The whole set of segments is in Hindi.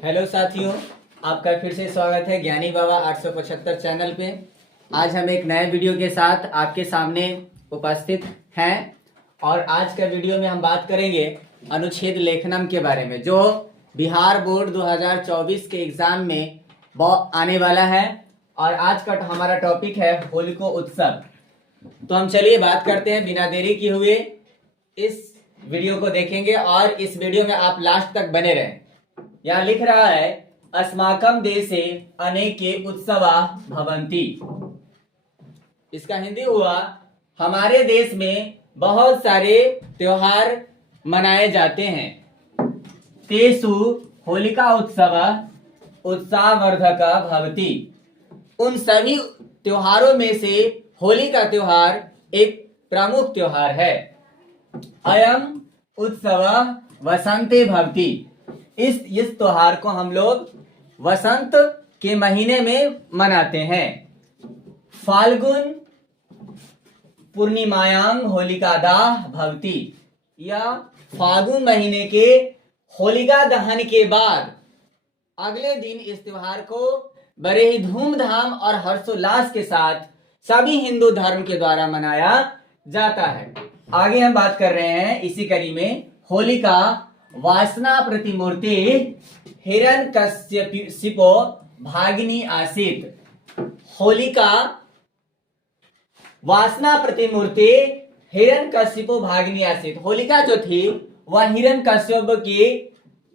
हेलो साथियों, आपका फिर से स्वागत है ज्ञानी बाबा 875 चैनल पे। आज हम एक नए वीडियो के साथ आपके सामने उपस्थित हैं और आज का वीडियो में हम बात करेंगे अनुच्छेद लेखनम के बारे में, जो बिहार बोर्ड 2024 के एग्जाम में आने वाला है। और आज का हमारा टॉपिक है होलिका उत्सव। तो हम चलिए बात करते हैं, बिना देरी किए हुए इस वीडियो को देखेंगे और इस वीडियो में आप लास्ट तक बने रहें। यहाँ लिख रहा है अस्माकम देशे अनेके उत्सवा भवन्ति। इसका हिंदी हुआ हमारे देश में बहुत सारे त्योहार मनाए जाते हैं। तेसु होलिका उत्सव उत्साहवर्धक भवति। उन सभी त्योहारों में से होली का त्योहार एक प्रमुख त्योहार है। अयम उत्सव वसंते भवति। इस त्योहार को हम लोग वसंत के महीने में मनाते हैं। फाल्गुन पूर्णिमायां होलिका दाह भवति। या फाल्गुन महीने के होलिका दहन के बाद अगले दिन इस त्योहार को बड़े ही धूमधाम और हर्षोल्लास के साथ सभी हिंदू धर्म के द्वारा मनाया जाता है। आगे हम बात कर रहे हैं इसी कड़ी में होलिका वासना प्रतिमूर्ति हिरण्यकश्यपो भागिनी आसीत। होलिका वासना प्रतिमूर्ति हिरण्यकश्यपो भागिनी आसीत। होलिका जो थी वह हिरण्यकश्यप की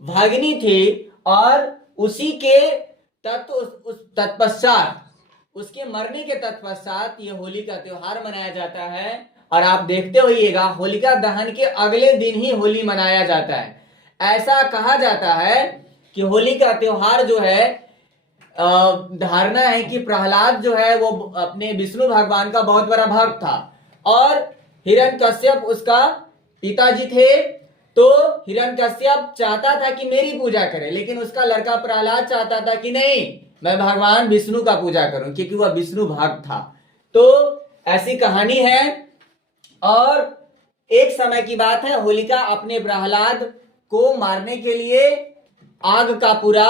भागिनी थी और उसी के तत्पश्चात, उसके मरने के तत्पश्चात ये होली का त्योहार मनाया जाता है। और आप देखते होइएगा होलिका दहन के अगले दिन ही होली मनाया जाता है। ऐसा कहा जाता है कि होली का त्योहार जो है, धारणा है कि प्रहलाद जो है वो अपने विष्णु भगवान का बहुत बड़ा भक्त था और हिरण्यकश्यप उसका पिताजी थे। तो हिरण्यकश्यप चाहता था कि मेरी पूजा करे, लेकिन उसका लड़का प्रहलाद चाहता था कि नहीं, मैं भगवान विष्णु का पूजा करूं, क्योंकि वह विष्णु भक्त था। तो ऐसी कहानी है। और एक समय की बात है, होलिका अपने प्रहलाद को मारने के लिए आग का पूरा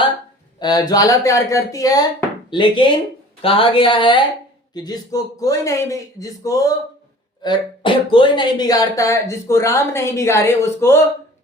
ज्वाला तैयार करती है, लेकिन कहा गया है कि जिसको कोई नहीं बिगाड़ता है, जिसको राम नहीं बिगाड़े उसको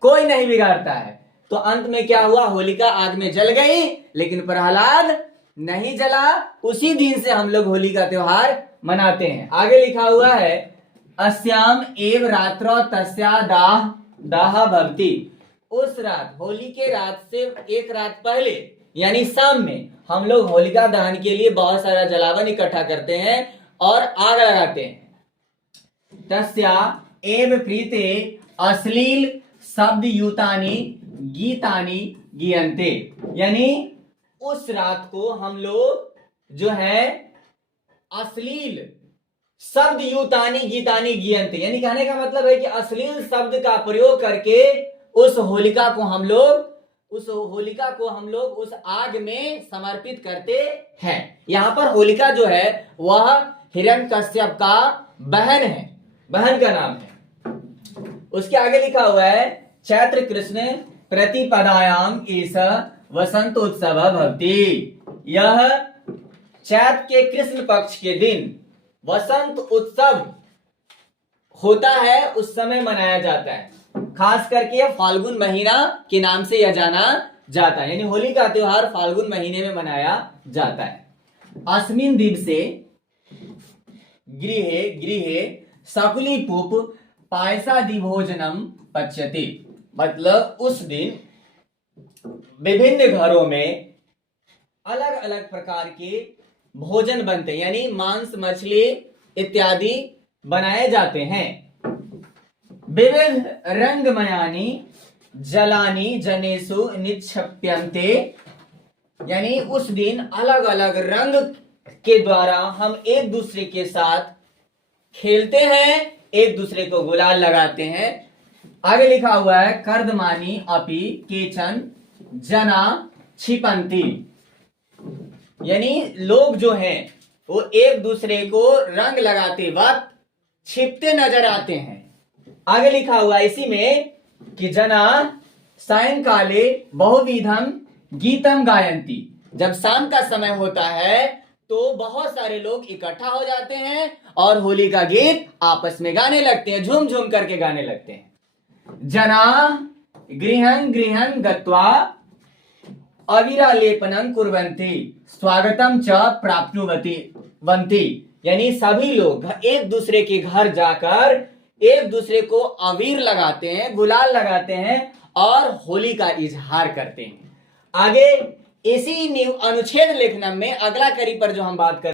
कोई नहीं बिगाड़ता है। तो अंत में क्या हुआ, होलिका आग में जल गई, लेकिन प्रहलाद नहीं जला। उसी दिन से हम लोग होली का त्योहार मनाते हैं। आगे लिखा हुआ है अस्याम एव रात्रो तस्या दाह भवति। उस रात, होली के रात से एक रात पहले यानी शाम में हम लोग होलिका दहन के लिए बहुत सारा जलावन इकट्ठा करते हैं और आग लगाते हैं। तस्या एव प्रीते अश्लील शब्द युतानि गीतानि गीयन्ते। यानी उस रात को हम लोग जो है अश्लील शब्द युतानि गीतानि गीयन्ते, यानी कहने का मतलब है कि अश्लील शब्द का प्रयोग करके उस होलिका को हम लोग उस आग में समर्पित करते हैं। यहाँ पर होलिका जो है वह हिरण्यकश्यप का बहन है, बहन का नाम है। उसके आगे लिखा हुआ है चैत्र कृष्ण प्रतिपदायाम एष वसंतोत्सव भवति। यह चैत्र के कृष्ण पक्ष के दिन वसंत उत्सव होता है, उस समय मनाया जाता है। खास करके फाल्गुन महीना के नाम से यह जाना जाता है, यानी होली का त्योहार फाल्गुन महीने में मनाया जाता है। अस्मिन् दिवसे गृहे गृहे सकुली पूप पायसादि भोजनम पच्यते। मतलब उस दिन विभिन्न घरों में अलग अलग प्रकार के भोजन बनते, यानी मांस मछली इत्यादि बनाए जाते हैं। विविध रंगमयानि जलानि जनेषु निक्षिप्यन्ते। यानी उस दिन अलग अलग रंग के द्वारा हम एक दूसरे के साथ खेलते हैं, एक दूसरे को गुलाल लगाते हैं। आगे लिखा हुआ है कर्दमानि अपि केचन जना क्षिपन्ति। यानी लोग जो हैं वो एक दूसरे को रंग लगाते वक्त छिपते नजर आते हैं। आगे लिखा हुआ इसी में कि जना सायंकाले बहुविधम गीतम गायंती। जब शाम का समय होता है तो बहुत सारे लोग इकट्ठा हो जाते हैं और होली का गीत आपस में गाने लगते हैं, झूम झूम करके गाने लगते हैं। जना गृहं गृहं गत्वा अविरालेपनं कुर्वन्ति स्वागतम च प्राप्नुवन्ति। यानी सभी लोग एक दूसरे के घर जाकर एक दूसरे को अबीर लगाते हैं, गुलाल लगाते हैं और होली का इजहार करते हैं। आगे इसी अनुच्छेद लेखन में अगला कड़ी पर जो हम बात कर